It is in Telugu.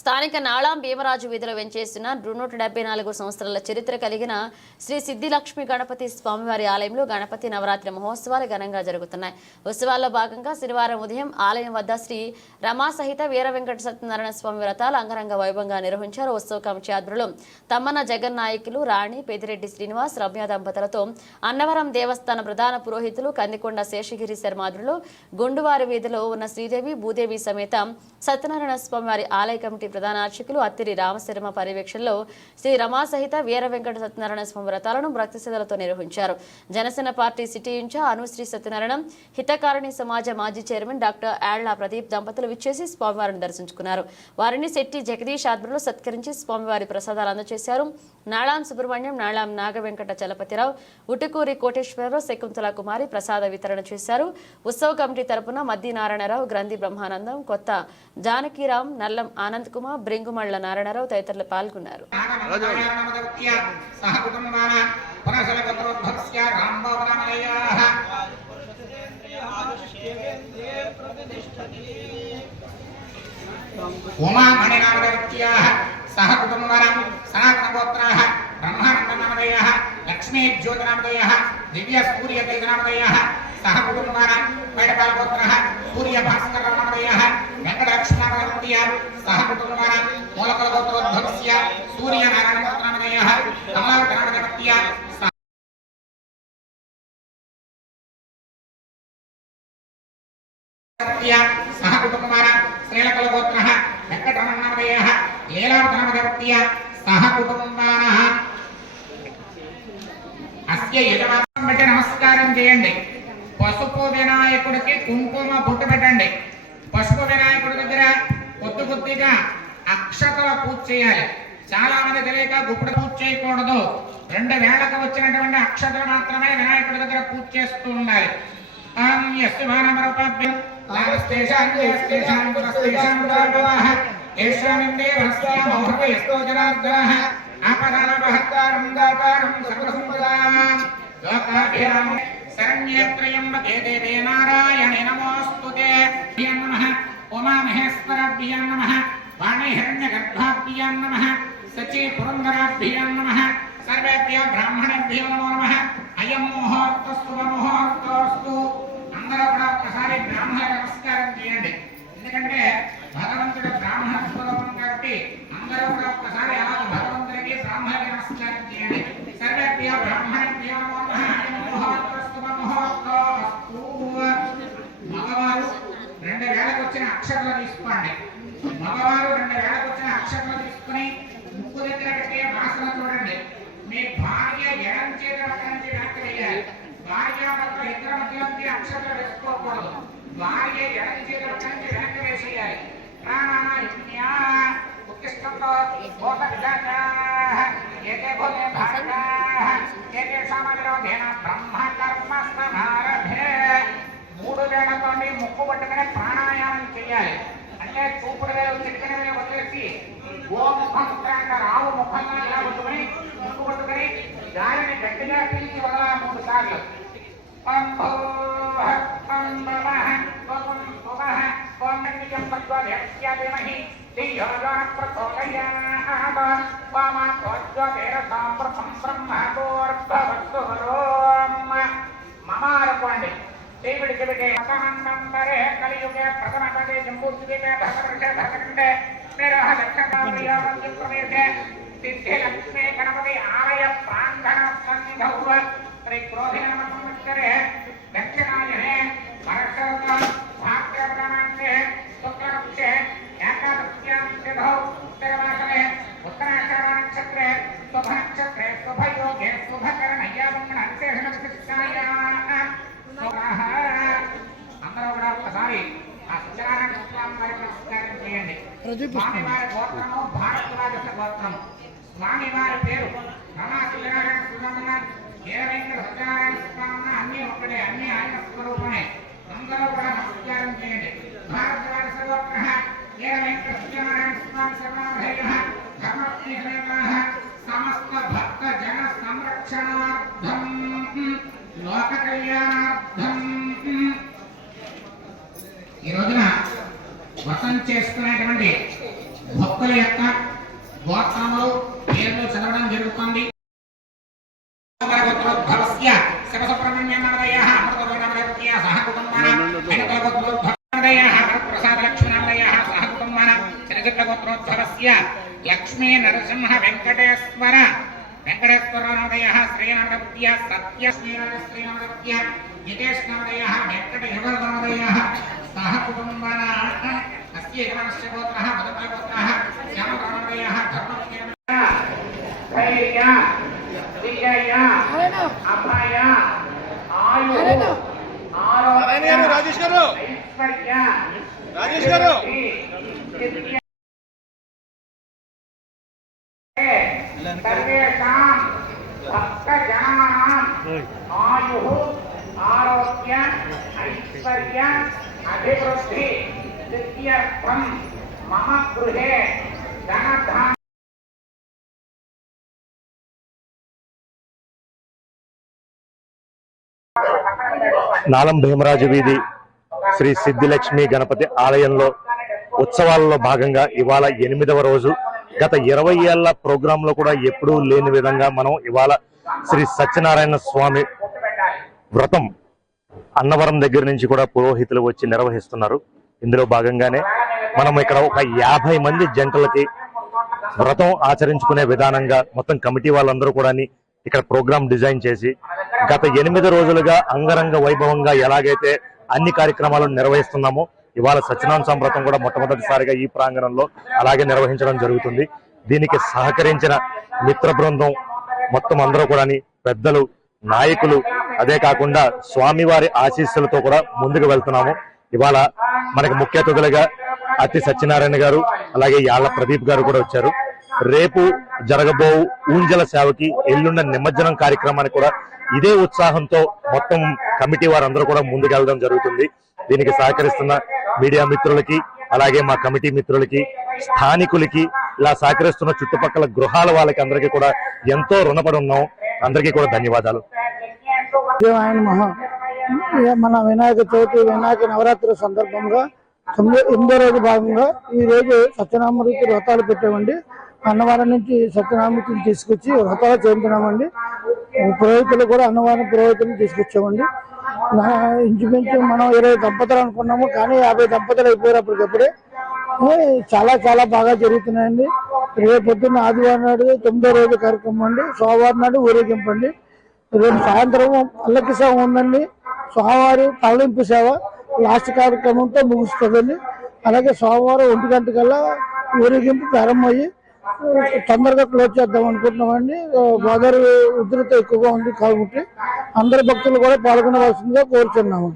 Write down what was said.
స్థానిక నాళాం భీమరాజు వీధిలో వెంచేసిన నూట డెబ్బై నాలుగు సంవత్సరాల చరిత్ర కలిగిన శ్రీ సిద్ధిలక్ష్మి గణపతి స్వామివారి ఆలయంలో గణపతి నవరాత్రి మహోత్సవాలు ఘనంగా జరుగుతున్నాయి. ఉత్సవాల్లో భాగంగా శనివారం ఉదయం ఆలయం వద్ద శ్రీ రమా సహిత వీర వెంకట సత్యనారాయణ స్వామి వ్రతాలు అంగరంగ వైభవంగా నిర్వహించారు. ఉత్సవ కమిటీ ఆధ్వర్యంలో తమ్మన జగన్నాయకులు రాణి పెదిరెడ్డి శ్రీనివాస్ రమ్య దంపతులతో అన్నవరం దేవస్థాన ప్రధాన పురోహితులు కందికొండ శేషగిరి శర్మ ఆధ్వర్యంలో గుండువారి వీధిలో ఉన్న శ్రీదేవి భూదేవి సమేత సత్యనారాయణ స్వామి వారి ఆలయ కమిటీ ప్రధాన అర్చకులు అత్తిరి రామశర్మ పర్యవేక్షణలో శ్రీ రమా సహిత వీర వెంకట సత్యనారాయణ స్వామి వ్రతాలను భక్తిశ్రద్ధలతో నిర్వహించారు. Janasena party city incharge Anusri Satyanarayana Hitakarini Samaj మాజీ చైర్మన్ డాక్టర్ యాళ్ళ ప్రదీప్ దంపతులు విచ్చేసి స్వామివారిని దర్శించుకున్నారు. వారిని శెట్టి జగదీష్ ఆధ్వర్యంలో సత్కరించి స్వామివారి ప్రసాదాలు అందజేశారు. నాళాం సుబ్రహ్మణ్యం నాళాం నాగవెంకట చలపతిరావు ఉటుకూరి కోటేశ్వరరావు శకుంతల కుమారి ప్రసాద వితరణ చేశారు. ఉత్సవ కమిటీ తరపున మద్ది నారాయణరావు గ్రంథి బ్రహ్మానందం కొత్త జానకీరాం నల్లం ఆనంద్ కుమార్ బ్రింగుమళ్ళ నారాయణరావు తదితరులు పాల్గొన్నారు. నాగమనామదవత్య సహ కుటుంబాన పునఃసలగతోద్భవస్య రాంబాబనామలయాః ఉమామణినామదవత్యాः సహ కుటుంబాన సనాతనగోత్రాः బ్రహ్మానందనామదయాः లక్ష్మీజ్యోతినామదయాः సహ వెంకటలక్ష్మీనామదవత్య సహ కుటుంబాన మూలకలగోత్రోద్భవస్య సూర్యనారాయణగోత్రనామదయాः కమలావతనామదవత్య సహ సహ కుటుంబాన శ్రీలకలగోత్రः వెంకటరమణనామదయాः లీలావతనామదవత్య సహ కుటుంబాన. అస్య యజమానం బట్టి నమస్కారం చేయండి. పసుపు వినాయకుడికి కుంకుమ పుట్టు పెట్టండి. పసుపు వినాయకుడి దగ్గర కొద్ది కొద్దిగా అక్షతల పూజ చేయాలి. చాలా మంది తెలియక గుప్పుడు పూజ చేయకూడదు. రెండు వేలకు వచ్చినటువంటి అక్షతలు మాత్రమే వినాయకుడి దగ్గర పూజ చేస్తూ ఉండాలి. ఆం మహత్తారం మానవరూపాభ్యం లాభస్తేషాం దేవస్తేషాం దాతారం సర్వసంపదాం లోకాభిరామ. శరణ్యేత్రయంబకే దేవే నారాయణే నమోస్తుతే నమ ఉమామహేశ్వరభ్యం నమ వాణహిరణ్యగర్భాభ్యం నమ సచీ పురంధరాభ్యం నమ సర్వేభ్యో బ్రాహ్మణేభ్యో నమో నమ. అయం ముహూర్తస్సు ముహూర్తోస్తు. అందరూ కూడా ఒకసారి బ్రాహ్మణ నమస్కారం చేయండి. ఎందుకంటే భగవంతుడు బ్రాహ్మణ స్వరూపం కాబట్టి అందరూ కూడా ఒకసారి అలాగే భగవంతుడికి బ్రాహ్మణ నమస్కారం చేయండి. సర్వేభ్యో బ్రాహ్మణేభ్యో నమో భార్య ఎడం చేత పక్క వెనక్కి వేసేయాలి ప్రాణాయామ భూత ఏతే భూతే బ్రహ్మ కర్మ సమారభే మూడు వేళతోని ముక్కు ప్రాణాయామం చేయాలి. అంటే చూపుడు వేలు చిటికిన వేలు వదిలేసి ఓ ముఖం అంటారు ఆవు ముఖంగా ఇలా పట్టుకుని ముక్కు పట్టుకుని గాలిని గట్టిగా పీల్చి వదలాలి మూడు సార్లు विष्णुः ॐ नमः ॐ नमः ॐ नित्यं भगवद्भ्यस्य धीमहि धियो यः प्रचोदयात् वामात्वज्वतेरसाम्प्रतं ब्रह्मगोर्भवस्तु हरोम् ममारकोण्डि ಶ್ರೀಬಿಡಿಸಿಬಿಟ್ಟೆ ಮತಮಂತಂದರೆ ಕಲಿಯುಗೆ ಪ್ರಥಮ ಪದೇ ಜಂಬೂಸಿಗೆ ಭಗವರ್ಷ ಭಗವಂತೆ ನಿರಹ ಲಕ್ಷಕಾಂಬ್ರಿಯೋಗಿ ಪ್ರವೇಶೆ ಸಿದ್ಧಿ ಲಕ್ಷ್ಮೀ ಗಣಪತಿ ಆಲಯ ಪ್ರಾಂಗಣ ಸಂಧೌವ ಶ್ರೀ ಕ್ರೋಧಿ ನಮ ಸಂವತ್ಸರೆ నక్షత్రే శుభ నక్షత్రే శుభయోగే శుభకరణయ్యావమ్మణ అంశేషణ అందరూ కూడా ఒకసారి ఆ సత్యనారాయణ స్వామి వారికి నమస్కారం చేయండి. స్వామి వారి గోత్రము భారద్వాజ గోత్రం. స్వామి వారి పేరు రమా సత్యనారాయణ స్వామి ఏ వెంకట సత్యనారాయణ స్వామి అన్ని ఒక్కడే అన్ని ఆయన స్వరూపమే. అందరూ కూడా నమస్కారం చేయండి. భారద్వాజ గోత్ర ఏ వెంకట సత్యనారాయణ స్వామి సర్వాభయ ధర్మప్రియమేవాహ సమస్త భక్త జన సంరక్షణార్థం లోక కళ్యాణార్థం. ఈ రోజున వ్రతం చేసుకునేటువంటి భక్తుల యొక్క గోత్రములు పేర్లు చదవడం జరుగుతుంది. ప్రసాద లక్ష్మణాలయ సహ కుటుంబాన గోత్రోద్భవనామదయః ప్రసాదలక్ష్మీనామదయః లక్ష్మీ నరసింహ వెంకటేశ్వర వెంకటేశ్వరనామదయః శ్రీనామదత్య సత్య శ్రీనామదత్య నితేష్ నామదయః వెంకట యుగనామదయః సహ కుటుంబానాం అస్య యజమానస్య గోత్రः మధుపగోత్రः శ్యామనామదయः ధర్మజ్ఞ ధైర్య విజయ అభయ ఆయు నారాయణ గారు, రాజేష్ గారు. ఐశ్వర్య రాజేష్ గారు. ఆరోగ్య ఐశ్వర్య అభివృద్ధి సిద్ధ్యర్థం మమ గృహే నాలం భీమరాజు వీధి శ్రీ సిద్ధిలక్ష్మి గణపతి ఆలయంలో ఉత్సవాలలో భాగంగా ఇవాళ ఎనిమిదవ రోజు గత ఇరవై ఏళ్ళ ప్రోగ్రామ్లో కూడా ఎప్పుడూ లేని విధంగా మనం ఇవాళ శ్రీ సత్యనారాయణ స్వామి వ్రతం అన్నవరం దగ్గర నుంచి కూడా పురోహితులు వచ్చి నిర్వహిస్తున్నారు. ఇందులో భాగంగానే మనం ఇక్కడ ఒక యాభై మంది జంటలకి వ్రతం ఆచరించుకునే విధానంగా మొత్తం కమిటీ వాళ్ళందరూ కూడా ఇక్కడ ప్రోగ్రామ్ డిజైన్ చేసి గత ఎనిమిది రోజులుగా అంగరంగ వైభవంగా ఎలాగైతే అన్ని కార్యక్రమాలు నిర్వహిస్తున్నామో ఇవాళ సత్యనారాయణ సంవ్రతం కూడా మొట్టమొదటిసారిగా ఈ ప్రాంగణంలో అలాగే నిర్వహించడం జరుగుతుంది. దీనికి సహకరించిన మిత్ర బృందం మొత్తం అందరూ కూడా పెద్దలు నాయకులు అదే కాకుండా స్వామివారి ఆశీస్సులతో కూడా ముందుకు వెళ్తున్నాము. ఇవాళ మనకి ముఖ్య అతిథులుగా అతి సత్యనారాయణ గారు అలాగే యాళ్ళ ప్రదీప్ గారు కూడా వచ్చారు. రేపు జరగబో ఊంజల సేవకి ఎల్లుండ నిమజ్జనం కార్యక్రమానికి కూడా ఇదే ఉత్సాహంతో మొత్తం కమిటీ వారందరూ కూడా ముందుకెళ్ళడం జరుగుతుంది. దీనికి సహకరిస్తున్న మీడియా మిత్రులకి అలాగే మా కమిటీ మిత్రులకి స్థానికులకి ఇలా సహకరిస్తున్న చుట్టుపక్కల గృహాల వాళ్ళకి అందరికీ కూడా ఎంతో రుణపడి ఉన్నాం. అందరికీ కూడా ధన్యవాదాలు. ఆయన మహా మన వినాయక చవితి వినాయక నవరాత్రి సందర్భంగా తొమ్మిది ఎనిమిదో రోజు భాగంగా ఈ రోజు సత్యనామూర్తి వ్రతాలు పెట్టామండి. అన్నవరం నుంచి సత్యనామూర్తిని తీసుకొచ్చి వ్రతాలు చేయించినామండి పురోహితులు కూడా అన్నవరం పురోహితులు తీసుకొచ్చామండి. ఇంచుమించు మనం ఇరవై దంపతులు అనుకున్నాము కానీ యాభై దంపతులు అయిపోయారు అప్పటికప్పుడే చాలా చాలా బాగా జరుగుతున్నాయండి. రేపు పొద్దున్న ఆదివారం నాడు తొమ్మిదో రోజు కార్యక్రమం అండి. సోమవారం నాడు ఊరేగింపండి రేపు సాయంత్రం పల్లకి సేవ ఉందండి. సోమవారం తరలింపు సేవ లాస్ట్ కార్యక్రమంతో ముగుస్తుందండి. అలాగే సోమవారం ఒంటి గంట కల్లా ఊరేగింపు ప్రారంభమయ్యి తొందరగా క్లోజ్ చేద్దాం అనుకుంటున్నామండి. గోదావరి ఉధృత ఎక్కువగా ఉంది కాబట్టి అందరు భక్తులు కూడా పాల్గొనవలసిందిగా కోరుతున్నాము